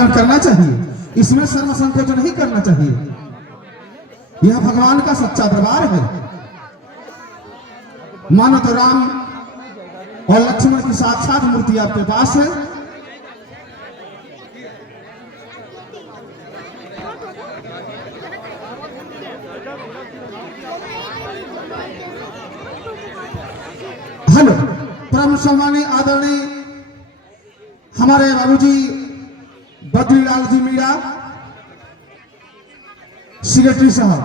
आचरण करना चाहिए, इसमें शर्म संकोच नहीं करना चाहिए। यह भगवान का सच्चा दरबार है। मानो तो राम और लक्ष्मण की साक्षात मूर्ति आपके पास है। हेलो, परम सम्मानीय आदरणीय हमारे बाबूजी बद्रीलाल जी मीणा सेक्रेटरी साहब,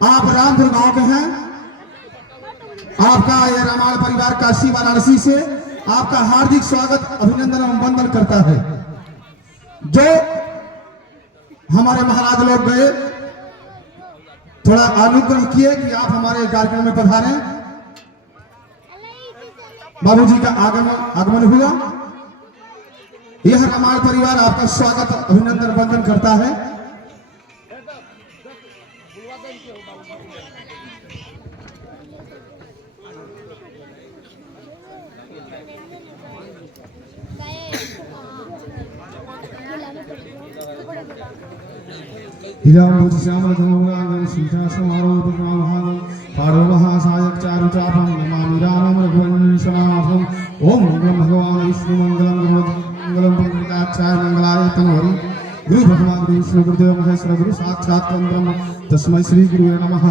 आप रामपुर गांव के हैं। आपका यह रामायण परिवार काशी वाराणसी से आपका हार्दिक स्वागत, अभिनंदन एवं वंदन करता है। जो हमारे महाराज लोग गए, थोड़ा अनुग्रह किए कि आप हमारे कार्यक्रम में पधारें। बाबूजी का आगमन हुआ। यह रामायण परिवार आपका स्वागत, अभिनंदन वंदन करता है। श्यामल सीता समारोह सायक चारु चापम नमामि रामं रघुवंशनाथम। ओम मंगलम भगवान विष्णु मंगलम पंकजाक्षाय मंगलाय तमोहरि। गुरु भगवान गुरु विष्णु गुरुदेव महेश्वर गुरु साक्षात् ब्रह्म तस्मै श्री गुरुवे नमः।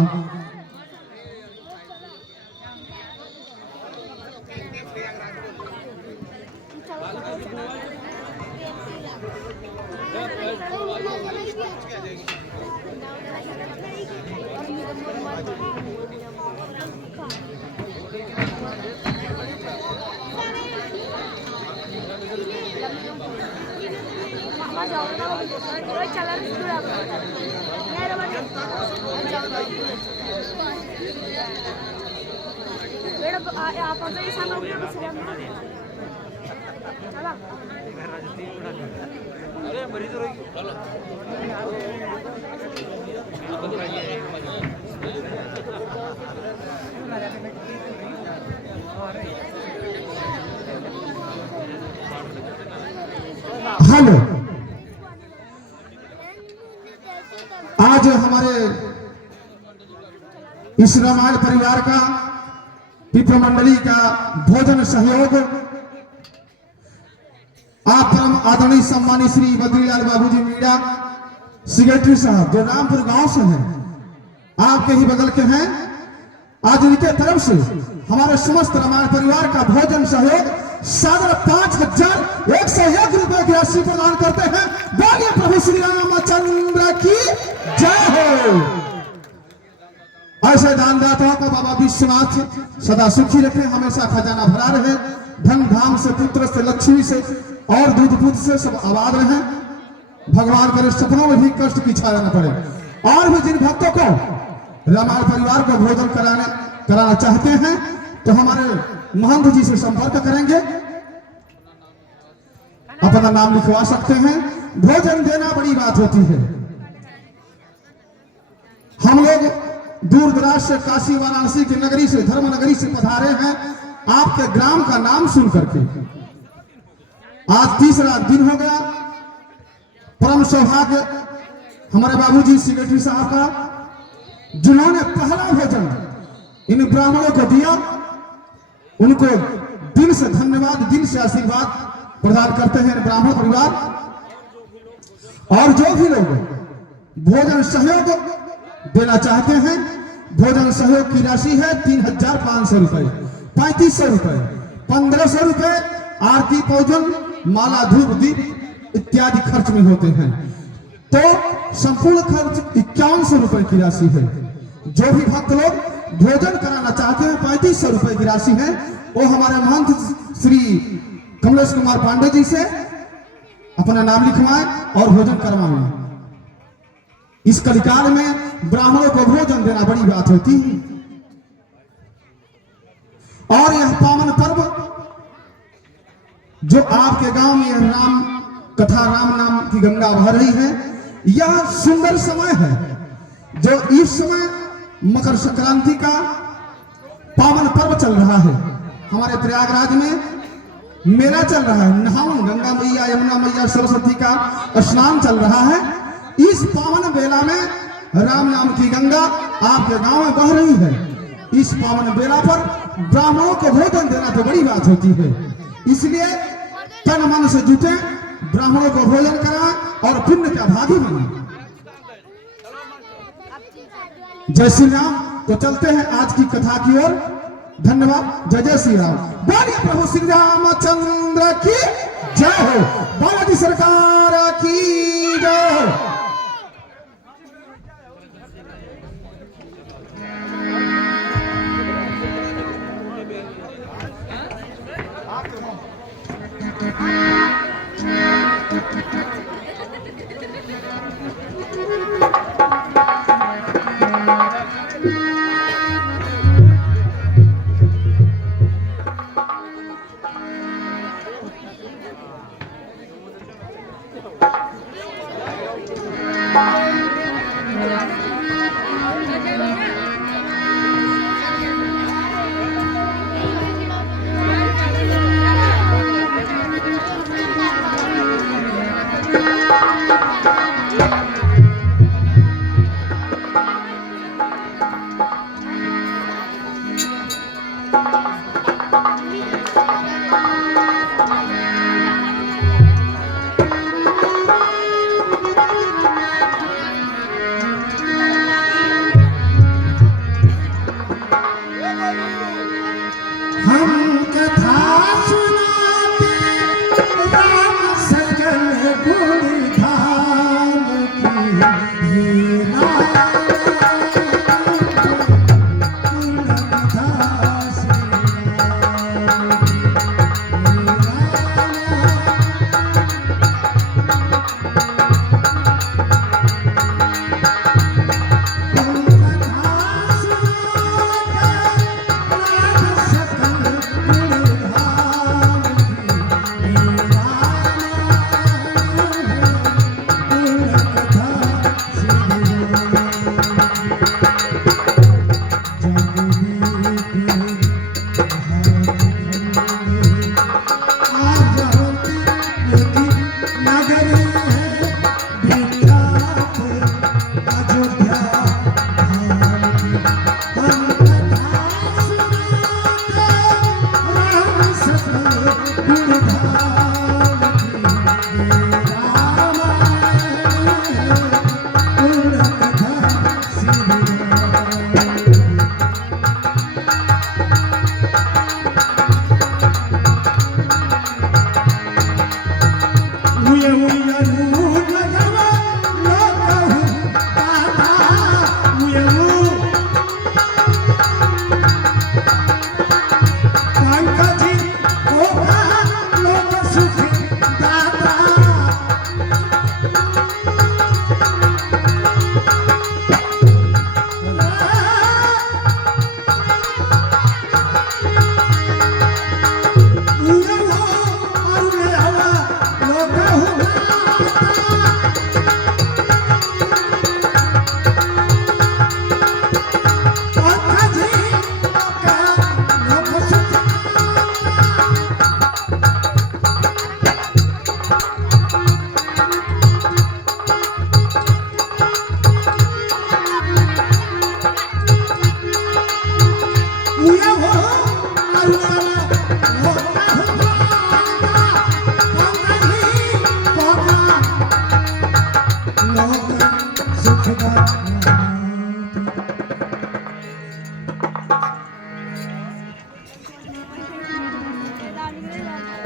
हेलो, आज हमारे इस रामायण परिवार का पितृ मंडली का भोजन सहयोग आप परम आदरणीय सम्मानित श्री बद्रीलाल बाबूजी मीणा सेक्रेटरी साहब, जो रामपुर गांव से हैं, आपके ही बगल के हैं। आज इनके तरफ से हमारे समस्त रामायण परिवार का भोजन सहयोग सागर 5,101 रुपए की राशि प्रदान करते हैं। बोलिए प्रभु श्री रामचंद्र की जय हो। ऐसे दानदाताओं को बाबा विश्वनाथ सदा सुखी रखे, हमेशा खजाना भरा रहे, धन धाम से, पुत्र से, लक्ष्मी से और दूध पुत्र से सब आबाद रहे। भगवान करे सपनों में भी कष्ट की छाया न पड़े। और भी जिन भक्तों को रामायण परिवार को भोजन कराना चाहते हैं तो हमारे महंत जी से संपर्क करेंगे, अपना नाम लिखवा सकते हैं। भोजन देना बड़ी बात होती है। हम लोग दूर दराज से, काशी वाराणसी की नगरी से, धर्म नगरी से पधारे हैं आपके ग्राम का नाम सुन करके। आज तीसरा दिन हो गया। परम सौभाग्य हमारे बाबूजी सेक्रेटरी साहब का, जिन्होंने पहला भोजन इन ब्राह्मणों को दिया, उनको दिल से धन्यवाद, दिल से आशीर्वाद प्रदान करते हैं ब्राह्मण परिवार। और जो भी लोग भोजन सहयोग देना चाहते हैं, भोजन सहयोग की राशि है 3,500 रुपए, 3,500 रुपए, 1,500 रुपए आरती, भोजन, माला, धूप, दीप इत्यादि खर्च में होते हैं। तो संपूर्ण खर्च 5,100 रुपए की राशि है। जो भी भक्त लोग भोजन कराना चाहते हैं, 3,500 रुपए की राशि है। वो हमारे महंत श्री कमलेश कुमार पांडे जी से अपना नाम लिखवाएं और भोजन करवाएं। इस कलिकाल में ब्राह्मणों को भोजन देना बड़ी बात होती है। और यह पावन पर्व जो आपके गांव में यह राम कथा, राम नाम की गंगा बह रही है, यह सुंदर समय है। जो इस समय मकर संक्रांति का पावन पर्व चल रहा है हमारे प्रयागराज में। मेला चल रहा है, नहावन गंगा मैया यमुना मैया सरस्वती का स्नान चल रहा है। इस पावन बेला में राम नाम की गंगा आपके गांव में बह रही है। इस पावन बेला पर ब्राह्मणों को भोजन देना तो बड़ी बात होती है, इसलिए तन मन से जुटे, ब्राह्मणों को भोजन कराएं और पुण्य का भागी बने। जय श्री राम। तो चलते हैं आज की कथा की ओर। धन्यवाद। जय जय श्री राम। बोलिए प्रभु श्री रामचंद्र की जय हो। बालाजी सरकार की जय हो।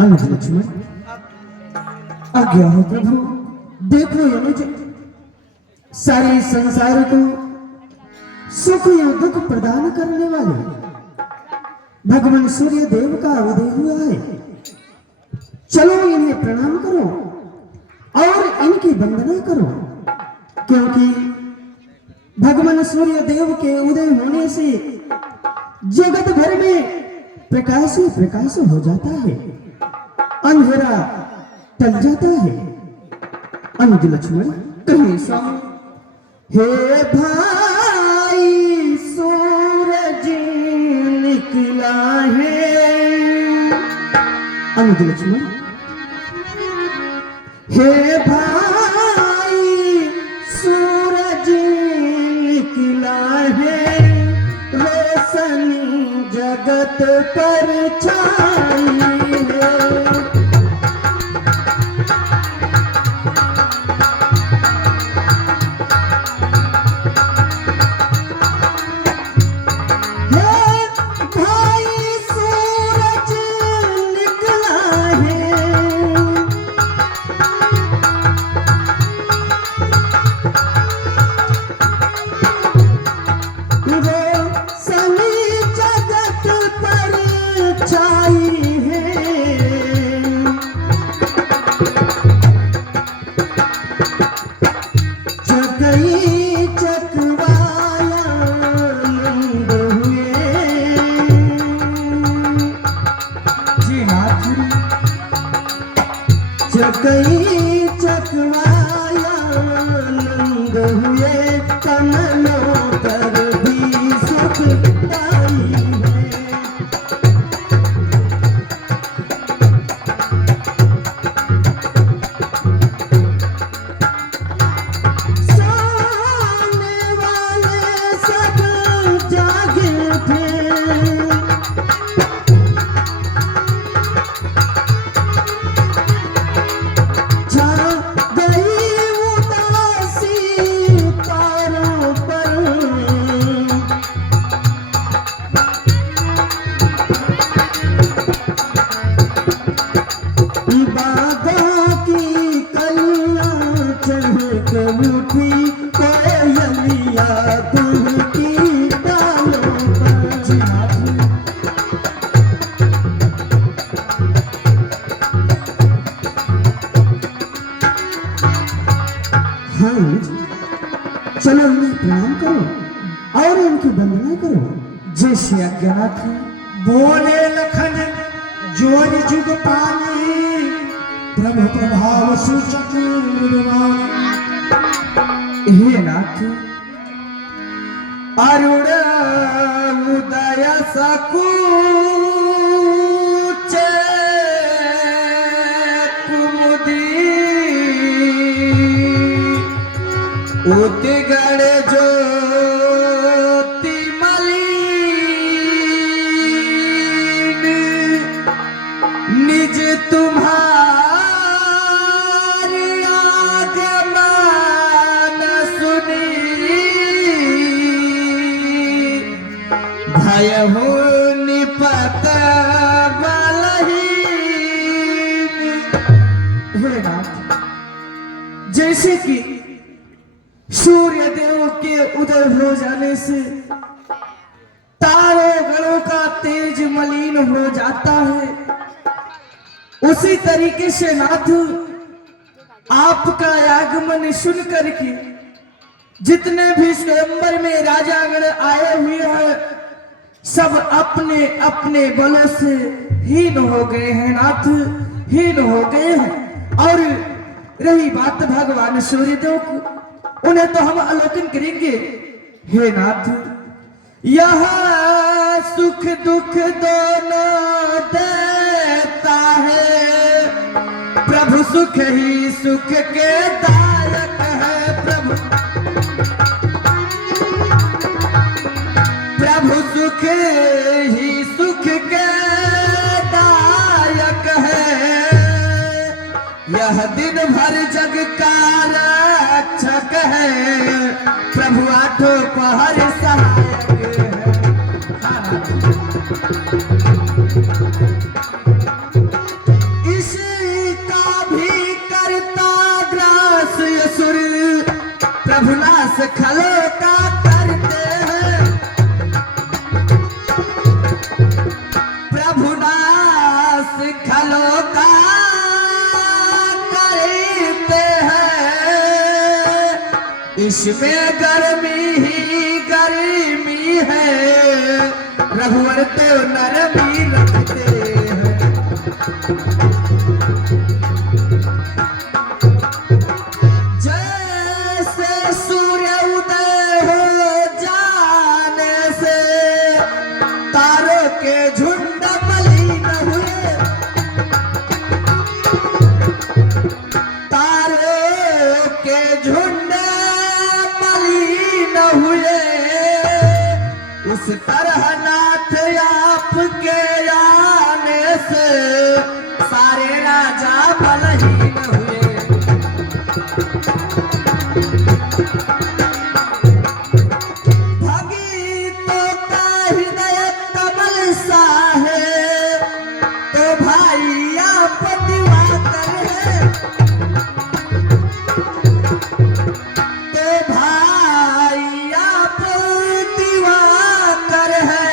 अनुज लक्ष्मण आज्ञा हो प्रभु। देखो अनुज, सारे संसार को सुख या दुख प्रदान करने वाले भगवान सूर्य देव का उदय हुआ है। चलो इन्हें प्रणाम करो और इनकी वंदना करो, क्योंकि भगवान सूर्य देव के उदय होने से जगत भर में प्रकाश ही प्रकाश हो जाता है, अंधेरा टल जाता है। अनुज लक्ष्मण कहे स्वामी, हे भाई सूरज निकला है अनुज लक्ष्मण। हे भाई सूरज निकला है, रोशनी जगत पर छाई है। चकई चकवाया नंद हुए, कमलों पर भी सुख पाई है। सोने वाले सब जागे थे, चलो उन्हें प्रणाम करो और उनकी वंदना करो। जैसे अज्ञात है बोले लखन जोर जुग पानी, प्रभु प्रभाव सूचक हे नाथ, अरुण उदय सकूचे कुमुदी, उतिगण ज्योति मलिन, निज तुम्हारी आगमन सुनी, भय हो निपत बलहीन। हे नाथ, जैसे कि सूर्य देव के उदय हो जाने से तारों गणों का तेज मलिन हो जाता है, उसी तरीके से नाथ आपका आगमन सुन करके जितने भी स्वयंवर में राजागण आए हुए हैं, सब अपने अपने बलों से हीन हो गए हैं नाथ, हीन हो गए हैं। और रही बात भगवान सूर्यदेव को, उन्हें तो हम अवलोकन करेंगे। हे नाथ, यह सुख दुख दोनों देता है, प्रभु सुख ही सुख के दायक है। प्रभु सुख ही सुख के दायक है, यह दिन भर जग का रक्षक है, प्रभु आठों पहर सहायक है। इसका भी करता ग्रास असुर, प्रभु नाश खलो का करते हैं, प्रभु नाश खलो का इसमें गर्मी ही गर्मी है, रघुवर तो नरमी रखते हैं। जैसे सूर्य उदय हो जाने से तारों के झुंड मलिन हुए, तरह नाथ आपके आने से सारे राजा बलहीन हुए। भगीतों का हृदय कमल सा है तो भाई आप दिवाकर है, तो भाई आप दिवाकर है।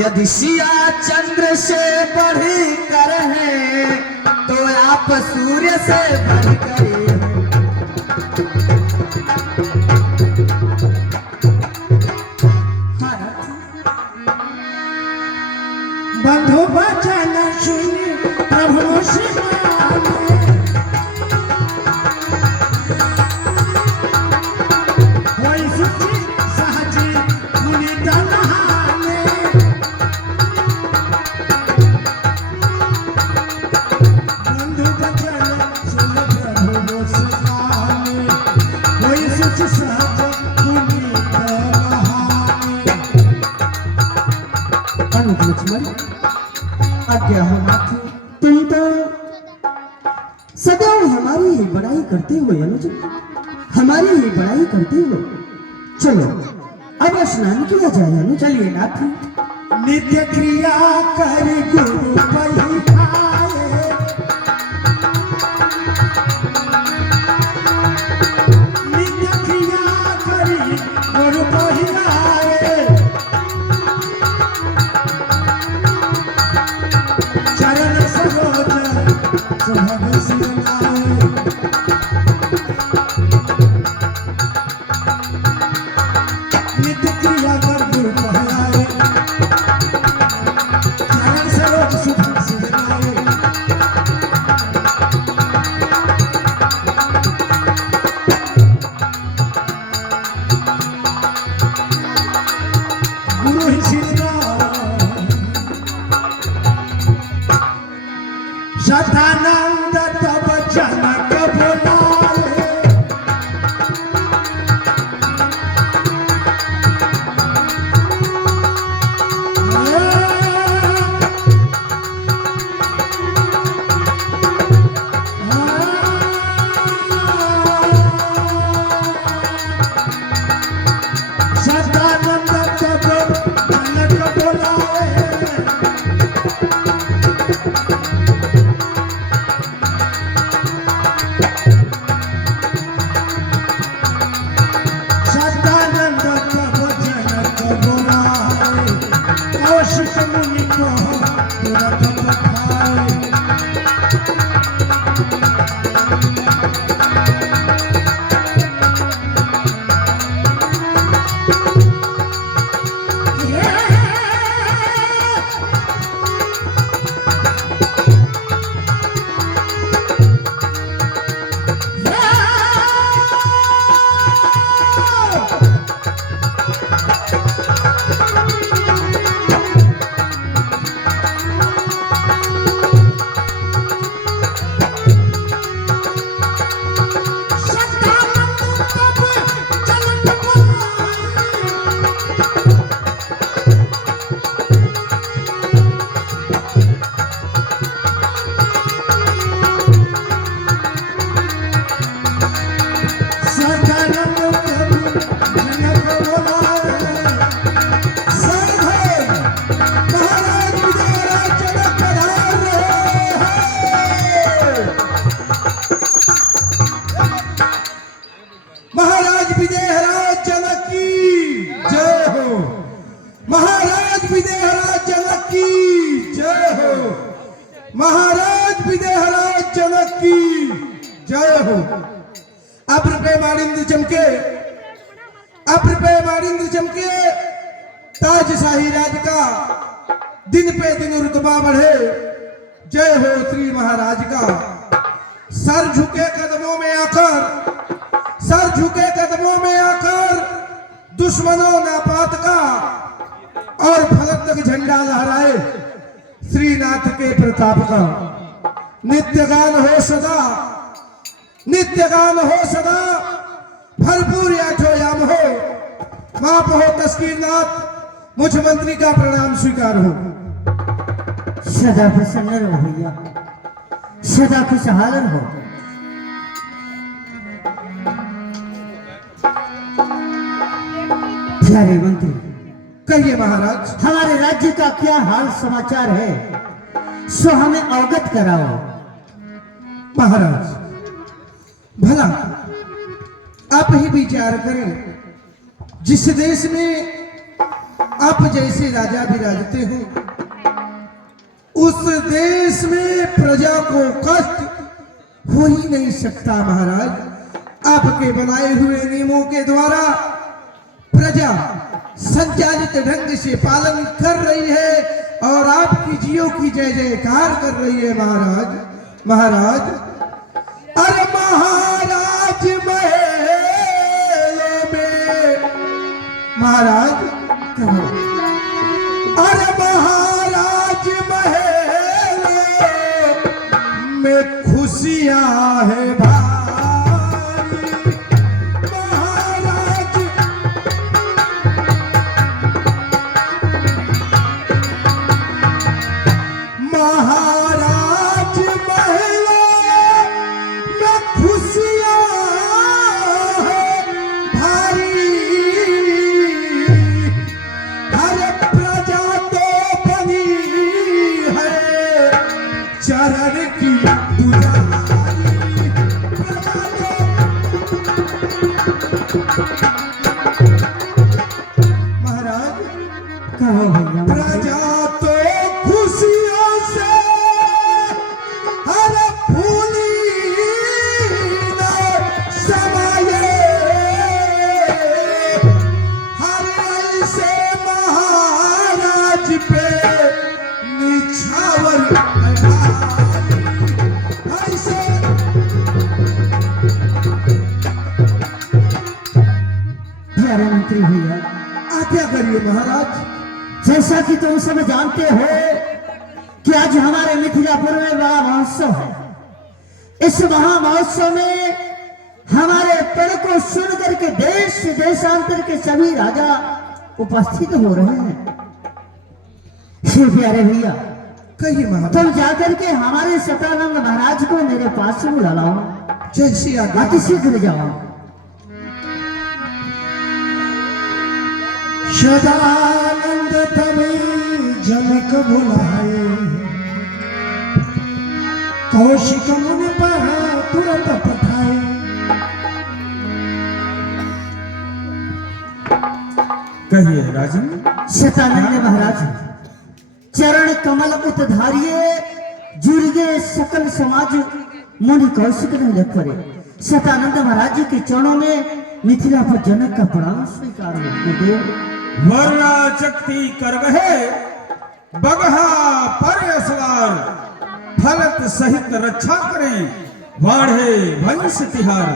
यदि सिया चंद्र से बढ़कर है तो आप सूर्य से बढ़कर हैं। बंधु वचन सुनि प्रभु सिधाने, होई सुचि सहजी मुनि दलहाने। बंधु वचन सुनि प्रभु सिधाने, होई सुचि सहजी मुनि दलहाने। लक्ष्मण आज्ञा हो नाथ, तुम तो सदैव हमारी ही बड़ाई करते हुए अनुज, हमारी ही बड़ाई करते हुए। चलो अब स्नान किया जाए अनुज। चलिए नाथ। नित्य क्रिया कर गुरु पहिराए, नित्य क्रिया करी गुरु पहिराए। चरण सरोज सुभग सिर लाए, नित्य क्रिया कर गुरु पहिराए। चरण सरोज सुभग सिर लाए, गुरु ही सिर सदानंद तब जनक बोलाए। सदानंद तब जनक बोलाए। सदानंद तब जनक बोलाए, कौशिक मुनि को तुरंत पठाए। महाराज विदेहराज जनक की जय हो। अब्र पे मारिंद्र चमके, अब्र पे मारिंद्र चमके, ताज शाही राज का दिन पे दिन रुतबा बढ़े। जय हो श्री महाराज का। सर झुके कदमों में आकर, सर झुके कदमों में आकर दुश्मनों नापात का और फलक तक झंडा लहराए श्रीनाथ के प्रताप का। नित्य गान हो सदा, नित्य गान हो सदा, भरपूर आठो याम हो, माफ हो तस्कीरनाथ, मुझ मंत्री का प्रणाम स्वीकार हो। सदा प्रसन्न रहो भैया, सदा खुशहाल रहो। प्यारे मंत्री, कहिए महाराज। हमारे राज्य का क्या हाल समाचार है, सो हमें अवगत कराओ। महाराज भला आप ही विचार करें, जिस देश में आप जैसे राजा विराजते हो, उस देश में प्रजा को कष्ट हो ही नहीं सकता। महाराज आपके बनाए हुए नियमों के द्वारा प्रजा संचालित ढंग से पालन कर रही है और आपकी जियो की जय जयकार कर रही है। महाराज महाराज अरे महाराज महलों में, महाराज कहो, अरे महाराज महलों में खुशियां है भाई। महाराज महाराज महलों में खुशियां है भाई। हर प्रजा तो बनी है चरण की दुलारी। प्रजा तो महाराज कहो भैया, प्रजा तो खुशियों से हर फूली न समाये। हर ऐसे महाराज पे निछावर ऐसे। प्यारे मंत्री भैया, आज्ञा करिए महाराज। जैसा कि तुम सब जानते हो कि आज हमारे मिथिलापुर में बड़ा महोत्सव है। इस महामहोत्सव में हमारे पद को सुन करके देश देशांतर के सभी राजा उपस्थित हो रहे हैं। हे प्यारे भैया, कहिए महाराज। तुम जाकर के हमारे सतानंद महाराज को मेरे पास से बुला लाओ, जैसी आज्ञा। अति शीघ्र जाओ। सदानंद तभी जनक बुलाए, कौशिक मुनि पर तुरंत पठाए। कहिए राजन। सतानंद महाराज, चरण कमल उतधारिये, जुर्गे सकल समाज मुनि कौशिक न लग पड़े। सतानंद महाराज जी के चरणों में मिथिला पर जनक का प्रणाम स्वीकार हो। वरना चक्ति करवहे बगहा पर असवार, फलत सहित रक्षा करें वाढ़े वंश तिहार।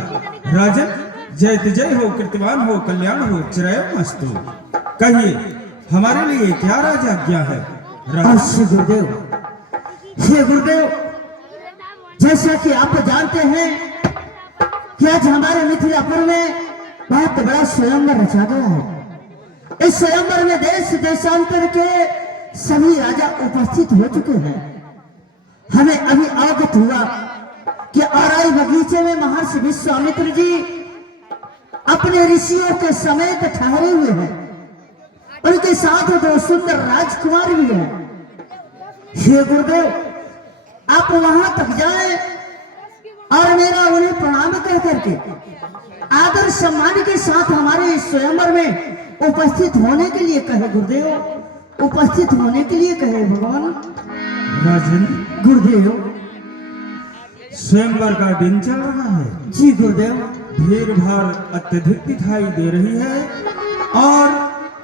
राजन जय जय हो, कीर्तिमान हो, कल्याण हो, चिरयमस्तु। कहिए हमारे लिए क्या राजाज्ञा है? अवश्य गुरुदेव। हे गुरुदेव, जैसा कि आप जानते हैं कि आज हमारे मिथिलापुर में बहुत बड़ा स्वयंवर रचा गया है। इस स्वयंवर में देश देशांतर के सभी राजा उपस्थित हो चुके हैं। हमें अभी अवगत हुआ कि आराई बगीचे में महर्षि विश्वामित्र जी अपने ऋषियों के समेत ठहरे हुए हैं। उनके साथ दो सुंदर राजकुमार भी हैं। हे गुरुदेव, आप वहां तक जाएं और मेरा उन्हें प्रणाम कर करके आदर सम्मान के साथ हमारे इस स्वयंवर में उपस्थित होने के लिए कहे। गुरुदेव, उपस्थित होने के लिए कहे भगवान। राजन गुरुदेव, स्वयंवर का दिन चल रहा है। जी गुरुदेव। भीड़ भाड़ अत्यधिक दिखाई दे रही है और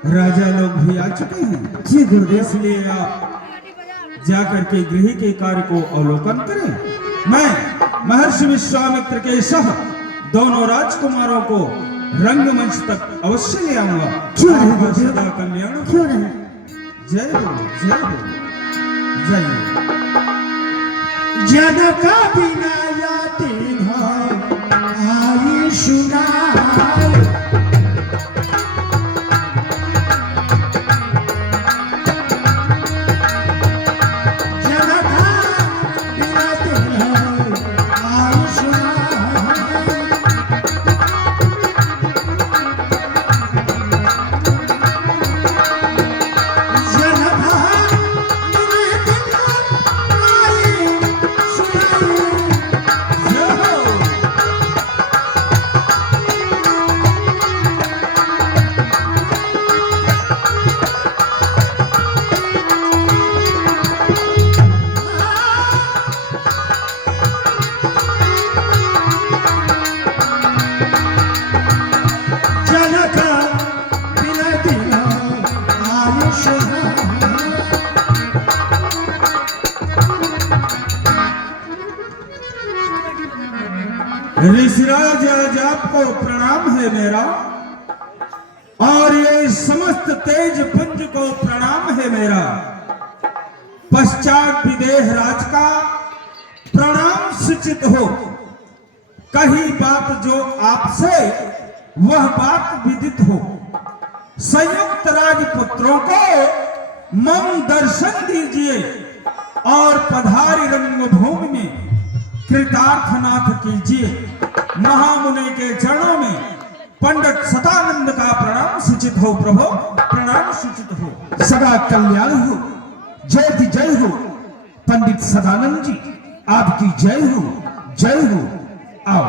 राजा लोग भी आ चुके हैं। जी गुरुदेव। इसलिए आप जाकर के गृह के कार्य को अवलोकन करें। मैं महर्षि विश्वामित्र के सह दोनों राजकुमारों को रंगमंच तक अवश्य ले आऊंगा। क्यों नहीं गुरुदेव? सदा कल्याण। क्यों नहीं? जय हो, जय हो, जय हो। जनक बिना याति आई सुनाई। ऋषिराज आज आपको प्रणाम है मेरा, और ये समस्त तेज पुंज को प्रणाम है मेरा। पश्चात विदेह राज का प्रणाम सूचित हो। कही बात जो आपसे वह बात विदित हो। संयुक्त राजपुत्रों को मम दर्शन दीजिए और पधारी रंगभूमि में कृतार्थनाथ कीजिए। महामुनि के चरणों में पंडित सदानंद का प्रणाम सूचित हो। प्रभु प्रणाम सूचित हो। सदा कल्याण हो, जय जय हो। पंडित सदानंद जी आपकी जय हो, जय हो। आओ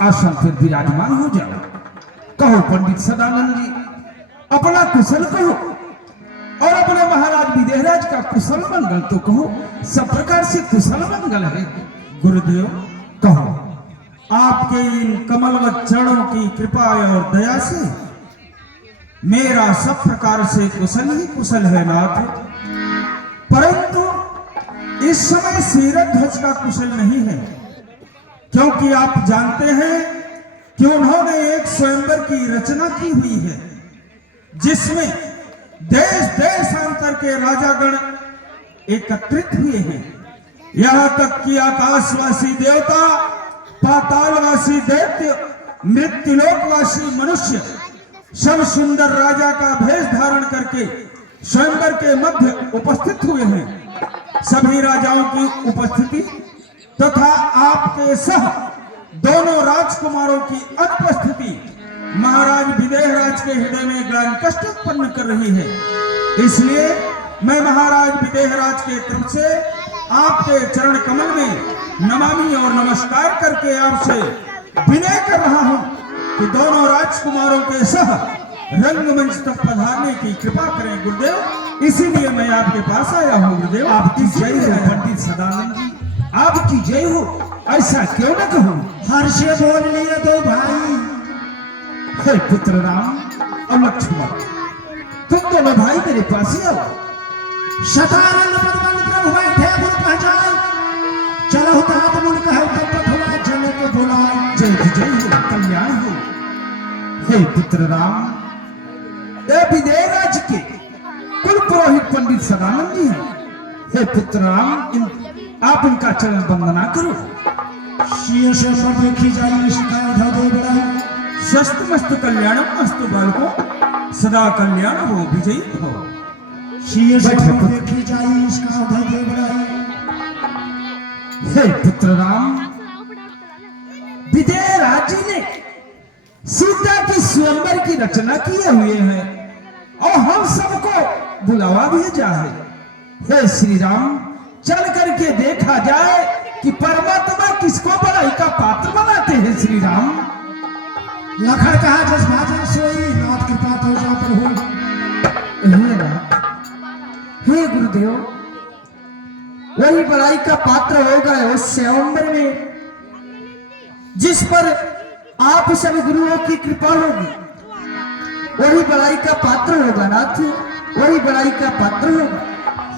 आसन पर विराजमान हो जाओ। कहो पंडित सदानंद जी अपना कुशल कहो, और अपने महाराज विदेहराज का कुशल मंगल तो कहो। सब प्रकार से कुशल मंगल है। गुरुदेव कहो। आपके इन कमलवत चरणों की कृपा और दया से मेरा सब प्रकार से कुशल ही कुशल है नाथ। परंतु इस समय सीरत ध्वज का कुशल नहीं है, क्योंकि आप जानते हैं कि उन्होंने एक स्वयंवर की रचना की हुई है, जिसमें देश देशांतर के राजागण एकत्रित हुए हैं। यहां तक कि आकाशवासी देवता, पातालवासी दैत्य, मृत्युलोकवासी मनुष्य सब सुंदर राजा का भेष धारण करके स्वयंवर के मध्य उपस्थित हुए हैं। सभी राजाओं की उपस्थिति तथा आपके सह दोनों राजकुमारों की अनुपस्थिति महाराज विदेहराज के हृदय में ग्लानि कष्ट उत्पन्न कर रही है। इसलिए मैं महाराज विदेहराज के तरफ से आपके चरण कमल में नमामि और नमस्कार करके आपसे विनय कर रहा हूं कि दोनों राजकुमारों के सह रंगमंच तक पधारने की कृपा करें गुरुदेव। इसीलिए मैं आपके पास आया हूं गुरुदेव। आपकी जय हो पंडित सदानंद जी, आपकी जय हो। ऐसा क्यों न कहूं। हर्ष बोल लिए दो भाई। हे पुत्र राम और लक्ष्मण, तुम दोनों भाई मेरे पास ही आओ। शतानंद पदबंद प्रभु बैठे गुरु पहचान। चलो तात मुन कहे तब पठवा जन को बुलाए। जय जय हो, कल्याण हो। हे पुत्र राम, ये विदेहराज के कुल पुरोहित पंडित सदानंद जी हैं। हे पुत्र राम, आप इनका चरण वंदना करो। शीय से सब देखी जाई शिकायत है दे बड़ा। स्वस्थ मस्त कल्याणम अस्तु बालको, सदा कल्याण हो, विजयी हो। शीय से बैठो सब पुत्र। देखी जाई शिकायत है दे बड़ा। हे पुत्र राम, विदेहराज जी ने सीता की स्वयंवर की रचना किए हुए हैं और हम सबको बुलावा भेजा है। हे श्री राम, चल करके देखा जाए कि परमात्मा किसको बड़ाई का पात्र बनाते हैं। श्री राम, लखन कहा जस भाजन सोई नाथ कृपा तो जा पर हो। हे नाथ, हे गुरुदेव, वही बड़ाई का पात्र होगा उस स्वयंवर में जिस पर आप सभी गुरुओं की कृपा होगी। वही बड़ाई का पात्र होगा नाथ, वही बड़ाई का पात्र होगा।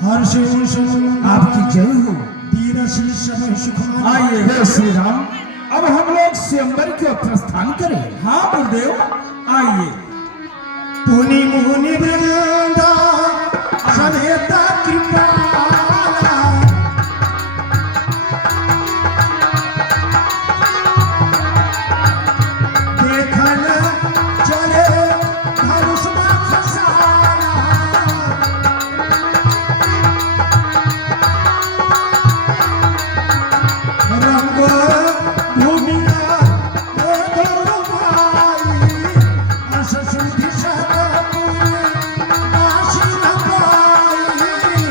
हर्ष वर्ष आपकी जय हो। दीन श्री सब सुख आइए हे श्री राम, अब हम लोग स्वयंवर की ओर प्रस्थान करें। हाँ गुरुदेव आइए। पुनि मुनि वृंदा समेता कृपा देखन चले धनुष खसाना। रंग भूमिया दोनों भाई अस सुधि सदा नाश न पाई।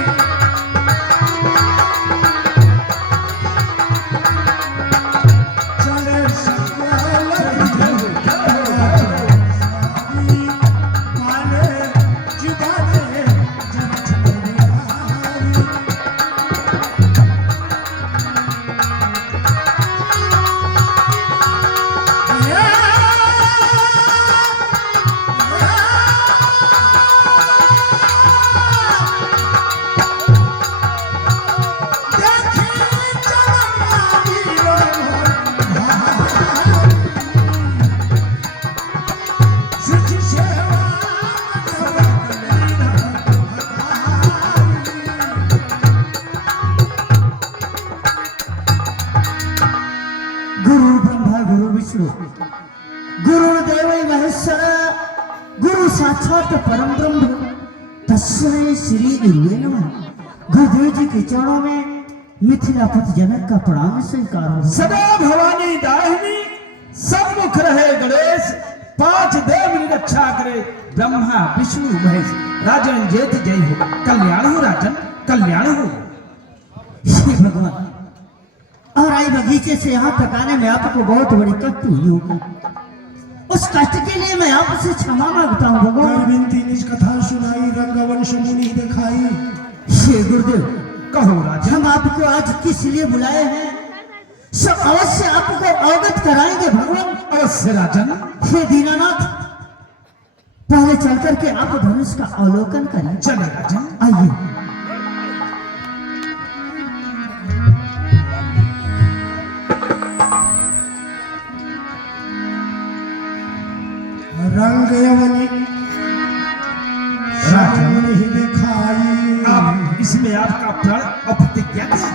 विष्णु गुरुदेव महेश्वर गुरु साक्षात परम ब्रह्म तस्मै श्री गुरुवे नमः। गुरुदेव जी के चरणों में मिथिलापति जनक का प्रणाम स्वीकार हो। सदा भवानी दाहिनी सम्मुख रहे गणेश, पांच देव रक्षा करे ब्रह्मा विष्णु महेश। राजन जेत जय हो, कल्याण हो राजन, कल्याण हो। श्री भगवान, और आई बगीचे से यहाँ तक आने में आपको बहुत बड़ी कष्ट हुई होगी। उस कष्ट के लिए मैं आपसे क्षमा मांगता हूँ भगवान। विनती निज कथा सुनाई, रंगवंश मुनि दिखाई। श्री गुरुदेव, कहो राजन। हम आपको आज किस लिए बुलाए हैं, सब अवश्य आपको अवगत कराएंगे भगवान। अवश्य राजन। हे दीनानाथ, पहले चल करके आप धनुष का अवलोकन करें। चले राजन। आइए। रंग यवनी राजन। मुनि दिखाई। आप इसमें आपका प्रण अप्रतिज्ञा क्या है?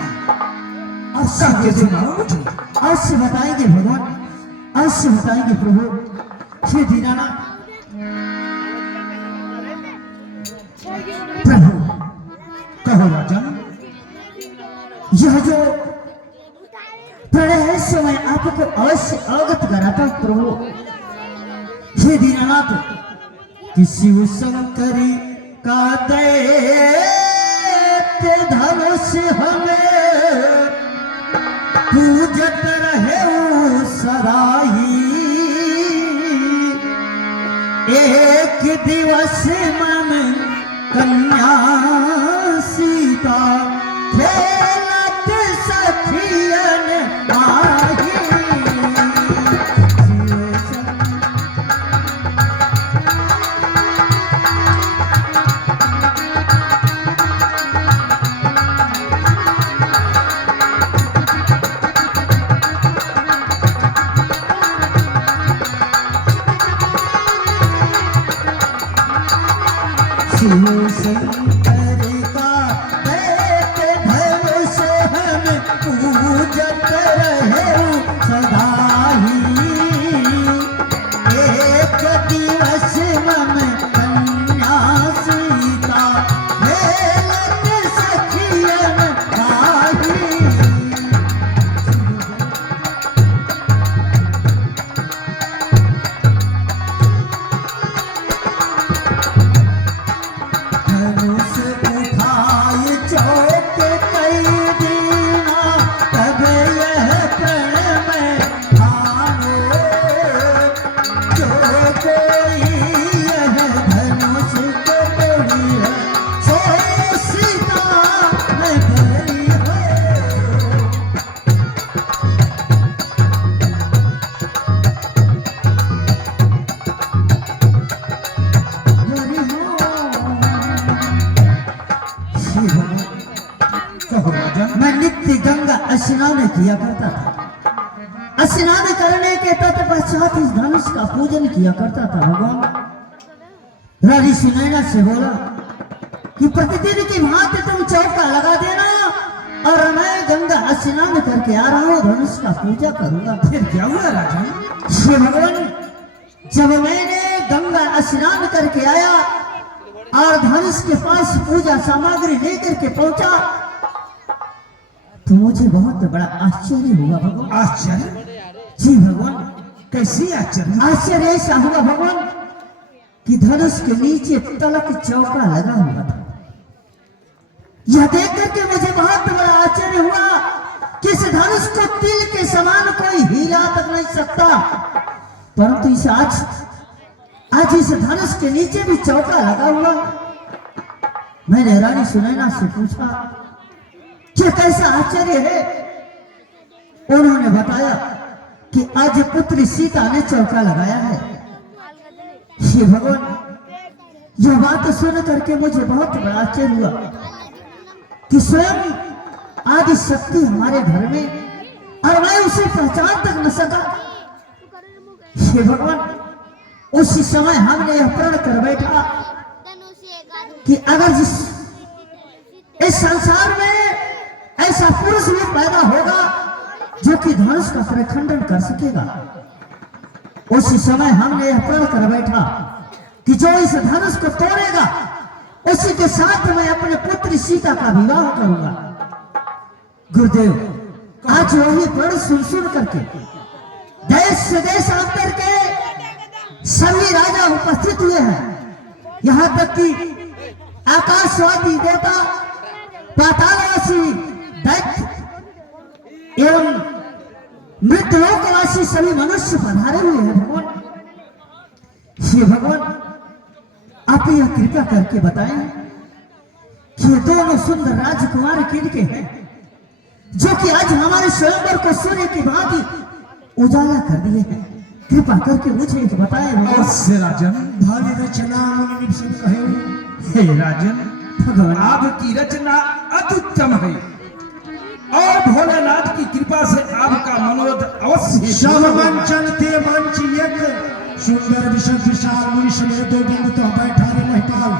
कह के सुनाओ मुझे। अवश्य बताएंगे भगवान, अवश्य बताएंगे प्रभु। हे दीनानाथ प्रभु, कहो राजन। यह जो प्रणय है सो मैं आपको अवश्य अवगत कराता हूं प्रभु। हे दीनानाथ, कि शिव शंकरी का दैत्य धनुष हमें पूजत रहे सदाई। एक दिवस मन कन्या सीता खेलत सखियन आही। शिव शंकर का दैत्य धनुष हम पूजत रहे सदाही। एक दिवस मम कन्या सीता खेलत सखियन आही। धनुष उठाए चोट कई दीना, तब यह प्रण में ठानो। जो कोई यह धनुष को तोड़ी है, सो सीता में भरी हो। भरी हो। श्री भगवान, कहो राजन। मैं नित्य गंगा स्नान किया करता था। स्नान करने के तत्पश्चात इस धनुष का पूजन किया करता था भगवान। रानी सुनैना से बोला कि प्रतिदिन की भांति तुम चौका लगा देना, और मैं गंगा स्नान करके आ रहा हूँ, धनुष का पूजा करूंगा। फिर क्या हुआ राजन? श्री भगवान, जब मैंने गंगा स्नान करके आया और धनुष के पास पूजा सामग्री लेकर के पहुंचा, तो मुझे बहुत बड़ा आश्चर्य हुआ भगवान। आश्चर्य? जी भगवान, कैसी आश्चर्य? आश्चर्य ऐसा हुआ भगवान कि धनुष के नीचे तलक चौका लगा हुआ था। यह देख करके मुझे बहुत बड़ा आश्चर्य हुआ कि इस धनुष को तिल के समान कोई हीरा तक नहीं सकता, परंतु इस आज इस धनुष के नीचे भी चौका लगा हुआ। मैंने रानी सुनैना से पूछा कि कैसा आश्चर्य है। उन्होंने बताया कि आज पुत्री सीता ने चौका लगाया है। हे भगवान, यह बात सुन करके मुझे बहुत बड़ा आश्चर्य हुआ कि स्वयं आदि शक्ति हमारे घर में, और मैं उसे पहचान तक न सका। हे भगवान, उसी समय हमने यह प्रण कर बैठा कि अगर इस संसार में ऐसा पुरुष भी पैदा होगा जो कि धनुष का प्रखंडन कर सकेगा, उस समय हमने यह प्रण कर बैठा कि जो इस धनुष को तोड़ेगा उसी के साथ मैं अपने पुत्री सीता का विवाह करूंगा। गुरुदेव आज वही प्रण सुन करके देश से देश आकर के सभी राजा उपस्थित हुए हैं। यहां तक कि आकाशवादी देवता, पातालवासी दैत्य एवं मृतलोकवासी सभी मनुष्य पधारे हुए हैं। भगवान, हे भगवान, आप यह कृपा करके बताएं कि ये दोनों सुंदर राजकुमार किनके हैं जो कि आज हमारे स्वयंवर को सूर्य की भांति उजाला कर दिए हैं। कृपा करके मुझे बताएं भगवान। अवश्य राजन। भाली रचना मुनि सब कहे। हे राजन, भगवान आपकी रचना अत्युत्तम है और भोलेनाथ की कृपा से आपका मनोरथ अवश्य सब मंचन ते मंच एक सुंदर विशद विशाल मुनि समेत दो बिंदु तो बैठा रे महिपाल।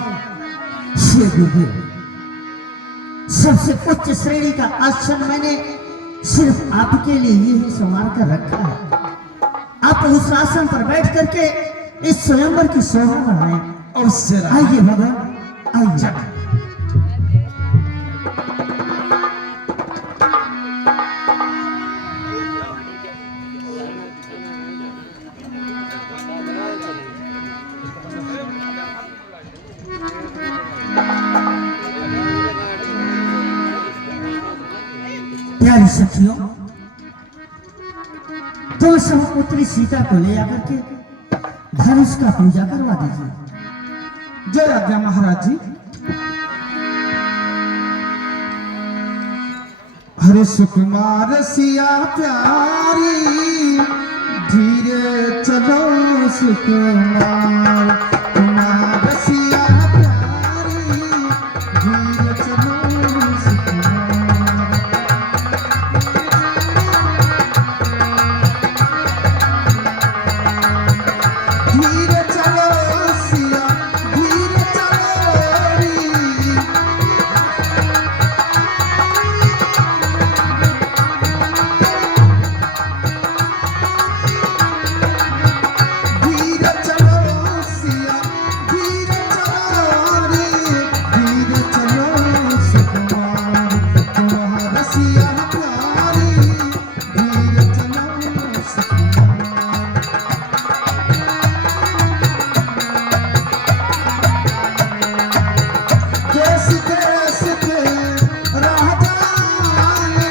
श्री गुरुदेव, सबसे उच्च श्रेणी का आसन मैंने सिर्फ आपके लिए ही संवार कर रखा है। आप उस आसन पर बैठ करके इस स्वयंवर की शोभा बढ़ाएं। अवश्य राजन। आइए भगवान, आइए। प्यारी सखियों, तुम सब पुत्री सीता को ले आकर के धनुष का पूजा करवा दीजिए। जय आज्ञा महाराज जी। हरे सुकुमार सिया प्यारी, धीरे चलो सुकुमार, कुमार सिया प्यारी, धीरे चलो सुकुमार। धीरे चलो सिया, धीरे चलो री, धीरे चलो सिया, धीरे चलो रे, धीरे चलो सुकुमार, तुम्हारा सिया प्यारी, धीरे चलो सुकुमार। देश देश के राजा आए,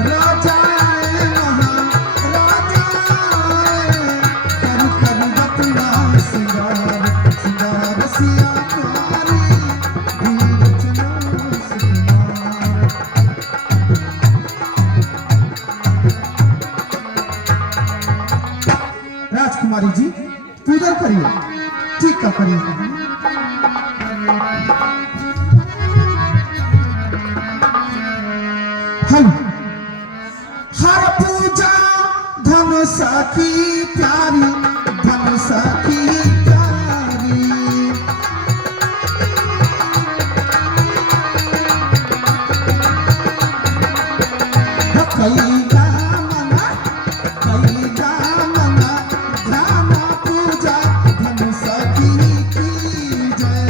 राजा आए महाराजा आए, कर कर बतला सिंगार, सिंगार सिया प्यारी, धीरे चलो सुकुमार। राजकुमारी जी, पूजा करिए, ठीक का करिए। हेलो, हर पूजा धनुष की प्यारी, धनुष की प्यारी, कई गामना, कई गामना, रामा पूजा धनुष की जय,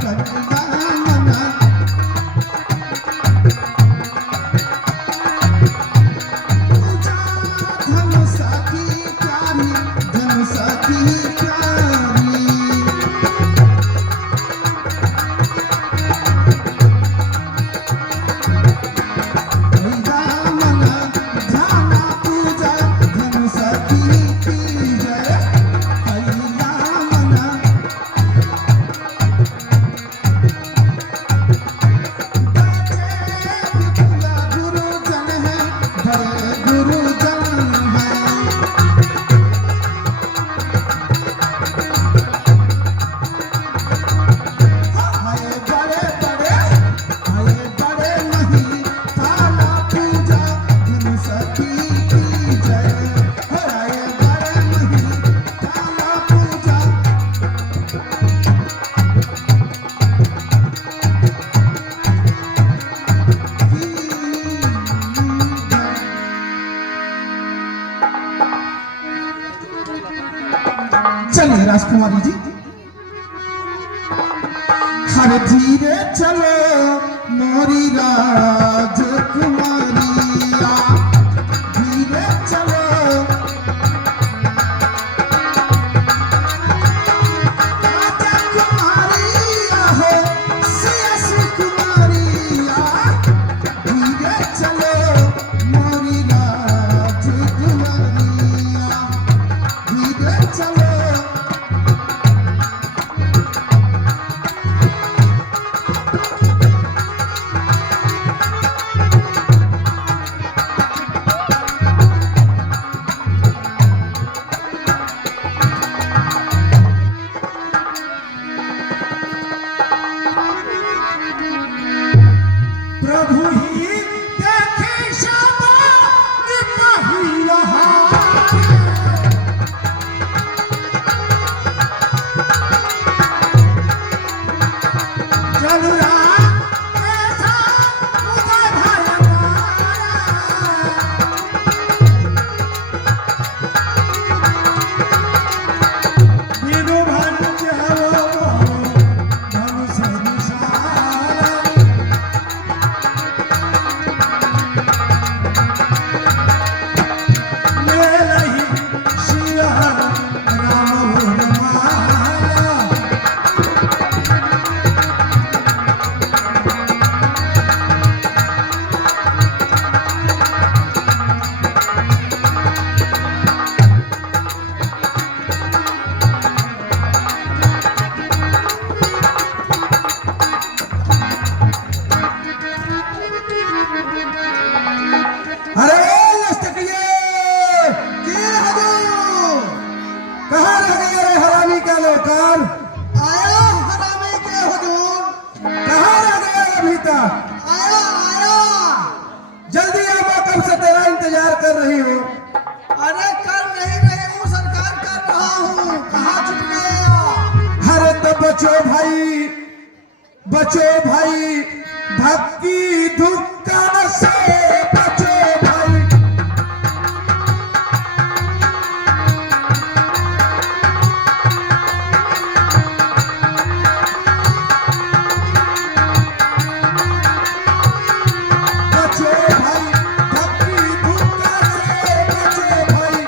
कई गामना। पूजा धनुष की प्यारी, धनुष की प्यारी, कई गामना, राजकुमारी जी। हर धीरे चलो मोरी राजकुमारिया, धीरे चलो। राजकुमारिया हो शेष कुमारिया, धीरे चलो मोरी राजकुमारिया, धीरे चलो। प्रभु ही देखे श्यामा निपाही रहारे। चलुरा ऐसा उदय भयंकरा, बिनु भंज हवो धनुष निशारा। मेलहि सिया राम वनमाला, अरे लस्तकिए के हजूर, कहाँ रह गए रे हरामी का नौकर? आया हरामी के हुजूर। कहाँ रह गए अभी तक? आया आया, जल्दी आ, मैं कब से तेरा इंतजार कर रही हूँ। अरे कर नहीं रही हूँ सरकार, कर रहा हूँ। कहाँ छुप गए? अरे तो बचो भाई, बचो भाई, धक्की धुक्का से बचो भाई। बचो भाई, धक्की धुक्का से बचो भाई।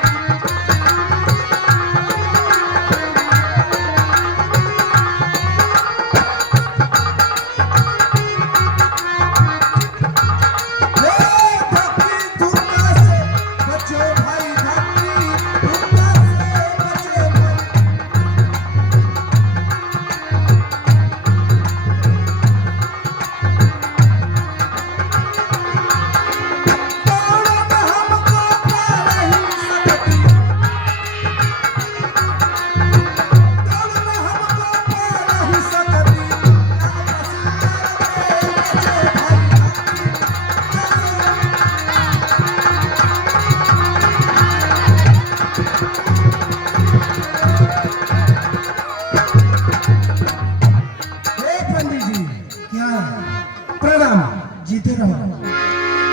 जीते रहो।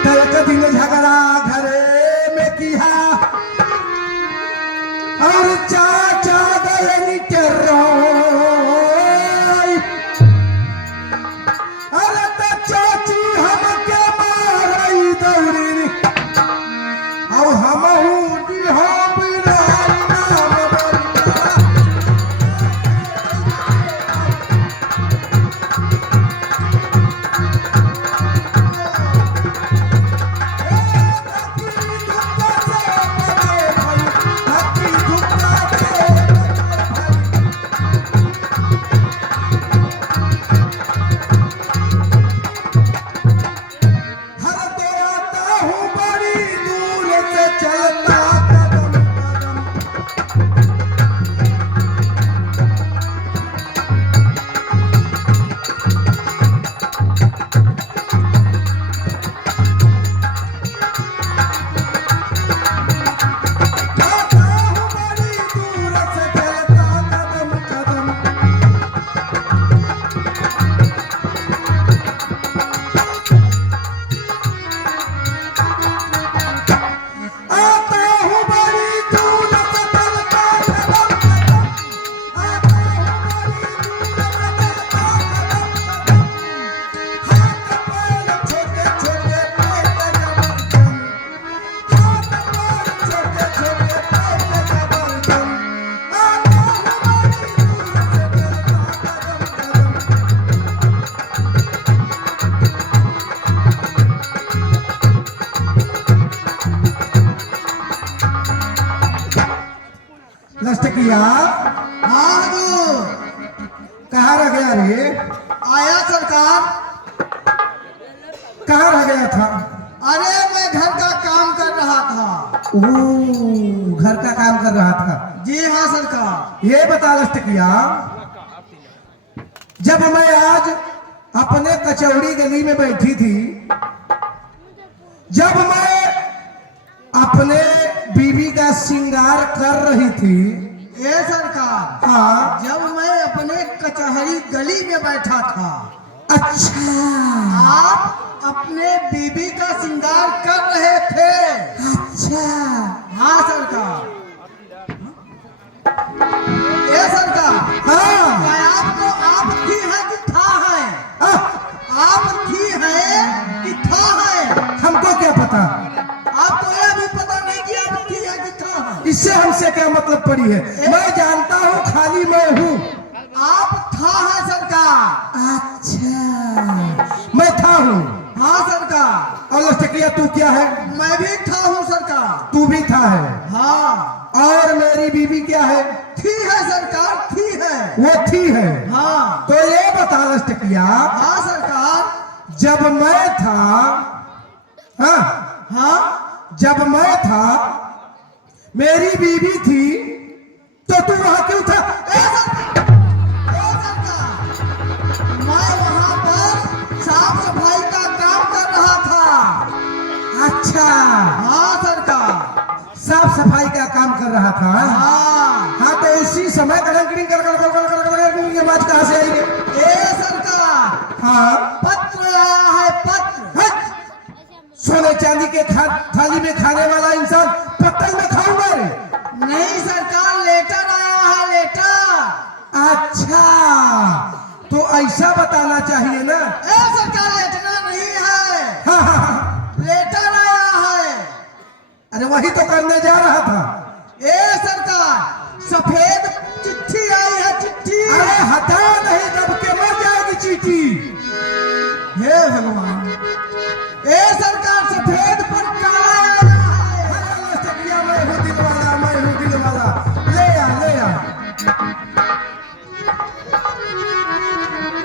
तलक दिन झगड़ा घरे में किया और चाचा गए अरे तो चाची हमके मारई दौड़ी और हम धक्की धुक्का से लचकिया, हाँ हजूर। कहाँ रह गया रे? आया सरकार। कहाँ रह गया था? अरे मैं घर का काम कर रहा था। ओ, घर का काम कर रहा था। जी हाँ सरकार। ये बता लचकिया, जब मैं आज अपने कचौड़ी गली में बैठी थी, जब मैं अपने बीवी का श्रृंगार कर रही थी, ए सरकार, हाँ, जब मैं अपने कचहरी गली में बैठा था, अच्छा, आप अपने बीबी का श्रृंगार कर रहे थे। अच्छा, हाँ सरकार। ए सरकार, हाँ, क्या आपको आप थी है कि था है? आप थी है कि था है? हमको क्या पता? आपको यह भी पता नहीं कि आप थी है कि था है? इससे हमसे क्या मतलब पड़ी है? मैं जानता हूँ खाली मैं हूँ। आप था है सरकार। अच्छा, मैं था हूँ। हाँ सरकार। और लचकिया तू क्या है? मैं भी था हूँ सरकार। तू भी था है। हाँ। और मेरी बीवी क्या है? थी है सरकार, थी है। वो थी है। हाँ। तो ये बता लचकिया, हाँ सरकार। जब मैं था, हाँ, हाँ, जब मैं था, मेरी बीवी थी, तो तू वहां क्यों था? मैं वहाँ पर साफ सफाई का काम कर रहा था। अच्छा, हाँ सरकार। साफ सफाई का काम कर रहा था। हाँ। हाँ, तो उसी समय ये बात कहाँ से आई रे? ए सरकार, हाँ, पत्र आया है, पत्र। हट! सोने चांदी के थाली में खाने वाला इंसान पत्तल में खाऊंगा रे? नहीं सरकार, लेटर आया है, लेटर। अच्छा, तो ऐसा बताना चाहिए ना। ए सरकार, लेटना नहीं है, हाँ, हाँ, हाँ। लेटर आया है। अरे वही तो करने जा रहा था। ए सरकार, सफेद चिट्ठी आई है, चिट्ठी। अरे हटा नहीं, दब के मर जाएगी चीटी। हे भगवान। ए सरकार, सफेद पर काला आया है। अरे लचकिया, मैं हूँ दिल वाला, मैं हूँ दिल वाला। ले आ, ले आ।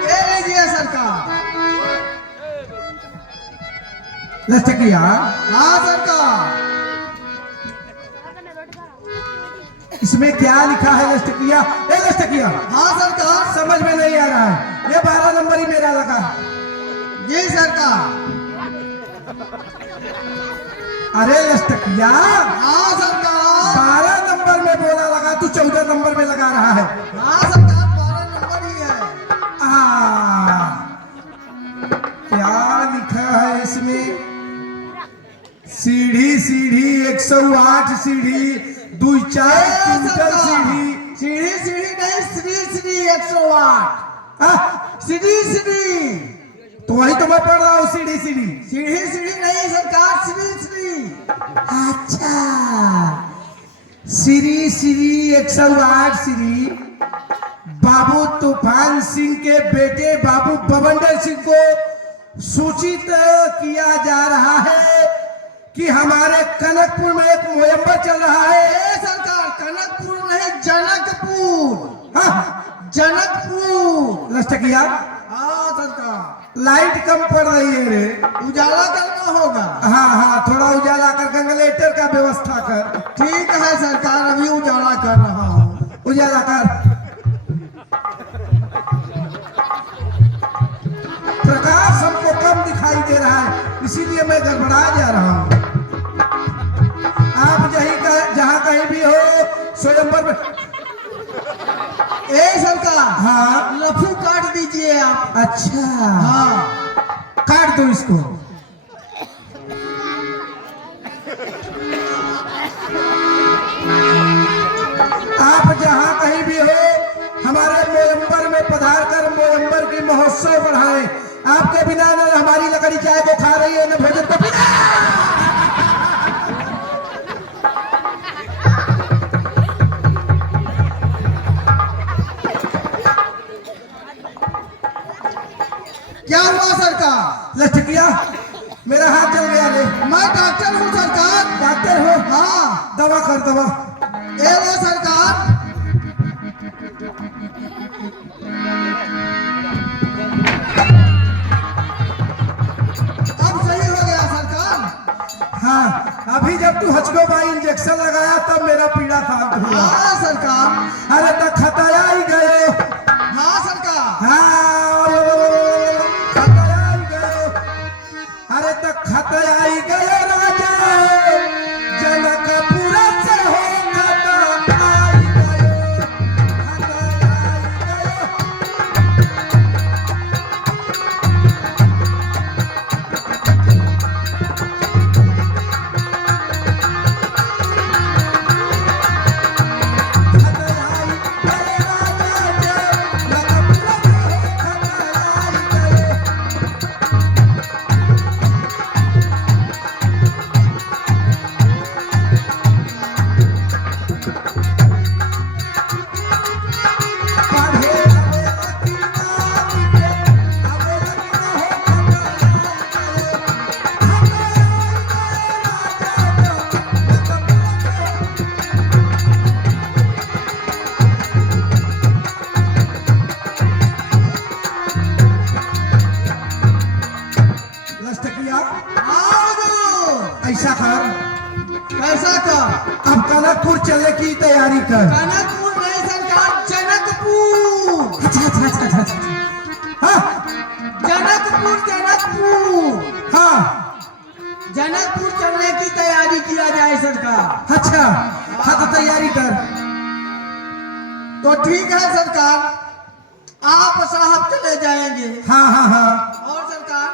ए लीजिए सरकार। लचकिया, हाँ सरकार। इसमें क्या लिखा है लचकिया? ए लचकिया, हाँ सरकार। समझ में नहीं आ रहा है। ये 12 नंबर ही मेरा लगा। जी सरकार। अरे लचकिया, हाँ सरकार। 12 नंबर में बोला लगा, तू 14 नंबर में लगा रहा है। हाँ सरकार, 12 नंबर ही है। क्या लिखा है इसमें? सीढ़ी सीढ़ी 108 सीढ़ी, 2 4 क्विंटल सीढ़ी। सीढ़ी सीढ़ी नहीं, श्री श्री 108। सीढ़ी सीढ़ी। तो वही तो मैं पढ़ रहा हूँ, सीढ़ी सीढ़ी। सीढ़ी सीढ़ी नहीं सरकार, श्री श्री। अच्छा, श्री श्री 108 श्री बाबू तूफान सिंह के बेटे बाबू बवंडर सिंह को सूचित किया जा रहा है कि हमारे कनकपुर में एक मोयम्बर चल रहा है। ए सरकार, कनकपुर नहीं, जनकपुर। हाँ, जनकपुर। लचकिया, हाँ सरकार। लाइट कम पड़ रही है रे। उजाला करना होगा। हाँ हाँ, थोड़ा उजाला कर, जनरेटर का व्यवस्था कर। ठीक है सरकार, अभी उजाला कर रहा हूँ। उजाला कर। प्रकाश हमको कम दिखाई दे रहा है, इसीलिए मैं गड़बड़ा जा रहा हूँ। आप जहाँ कहीं भी हो, स्वयंवर में। ए सरकार, हाँ, लफू काट दीजिए आप। अच्छा, हाँ, काट दो इसको। आप जहाँ कहीं भी हो, हमारे मोयम्बर में पधार कर मोयम्बर की महोत्सव बढ़ाएं। आपके बिना न हमारी लकड़ी चाय को खा रही है, न भोजन को पी। क्या हुआ सरकार? लचकिया, मेरा हाथ जल गया रे। मैं डॉक्टर हूँ सरकार। डॉक्टर हो? हाँ। दवा कर, दवा। ए वो सरकार, हाँ, अभी जब तू हचको भाई इंजेक्शन लगाया तब मेरा पीड़ा शांत हुआ। हाँ सरकार। अरे तक खताया ही गए। हाँ सरकार। हाँ, खताया ही गए। अरे तक खताया ही गए राजा जनकपुर से हो खता आई गए, खताया ही गए। ऐसा कर, कैसा का? अब कनकपुर चलने की तैयारी कर। कनकपुर नहीं सरकार, जनकपुर। अच्छा अच्छा अच्छा अच्छा अच्छा। हाँ जनकपुर जनकपुर हाँ जनकपुर चलने की तैयारी किया जाए सरकार। अच्छा, हाँ तो तैयारी कर। तो ठीक है सरकार, आप साहब चले जाएंगे। हाँ हाँ हाँ, और सरकार?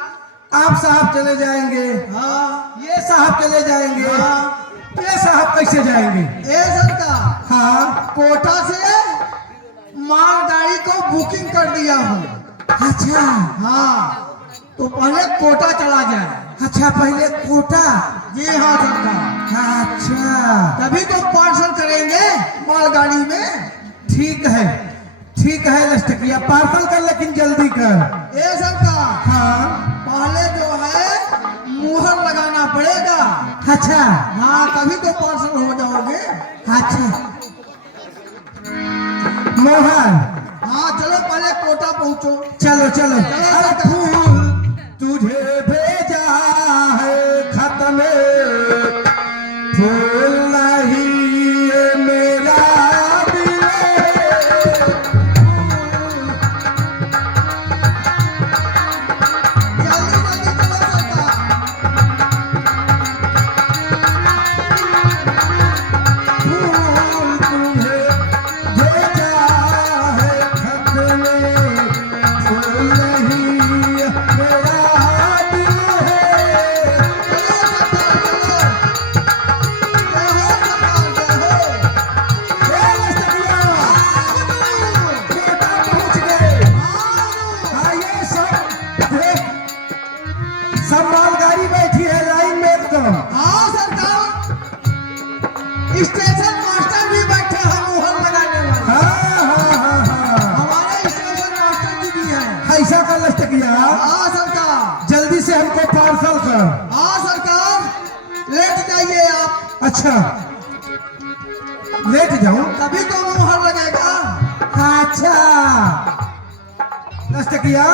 आप साहब चले जाएंगे, हाँ। ये साहब चले जाएंगे, हाँ। ये साहब कैसे जाएंगे? ए सरकार, हाँ कोटा से मालगाड़ी को बुकिंग कर दिया हूँ। अच्छा हाँ, तो पहले कोटा चला जाए। अच्छा, पहले कोटा। जी हाँ सरकार। अच्छा तभी तो पार्सल करेंगे मालगाड़ी में। ठीक है लस्टकिया, पार्सल कर लेकिन जल्दी कर। ए सरकार, हाँ पहले जो है मुहर लगाना पड़ेगा। अच्छा हाँ, तभी तो पार्सल हो जाओगे। अच्छा, मोहन हाँ चलो पहले कोटा पहुँचो। चलो चलो। चलो, अरे चलो। फूल तुझे भेजा है खत में, फूल नहीं ये मेरा दिल है। जल्दी जल्दी चलो सरकार। फूल तुम्हें भेजा है खत में, फूल नहीं ये मेरा दिल है। सब मालगाड़ी बैठी है लाइन में एकदम। हाँ सरकार, स्टेशन मास्टर भी बैठे हैं मुहर लगाने वाले। हाँ। हमारे स्टेशन मास्टर जी भी हैं। ऐसा कर लस्टकिया, हाँ सरकार। जल्दी से हमको पार्सल कर। हाँ सरकार, लेट जाइए आप। अच्छा, लेट जाऊं? तभी तो मुहर लगेगा। अच्छा लस्टकिया,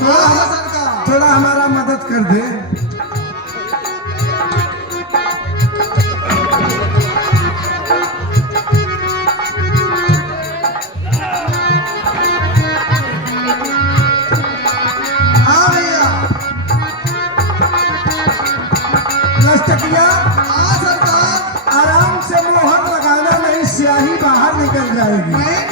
हाँ सरकार। थोड़ा हमारा मदद कर दे। हाँ भैया। लस्टकिया, हाँ सरकार। आराम से मोहर लगाना, नहीं स्याही बाहर निकल जाएगी। नहीं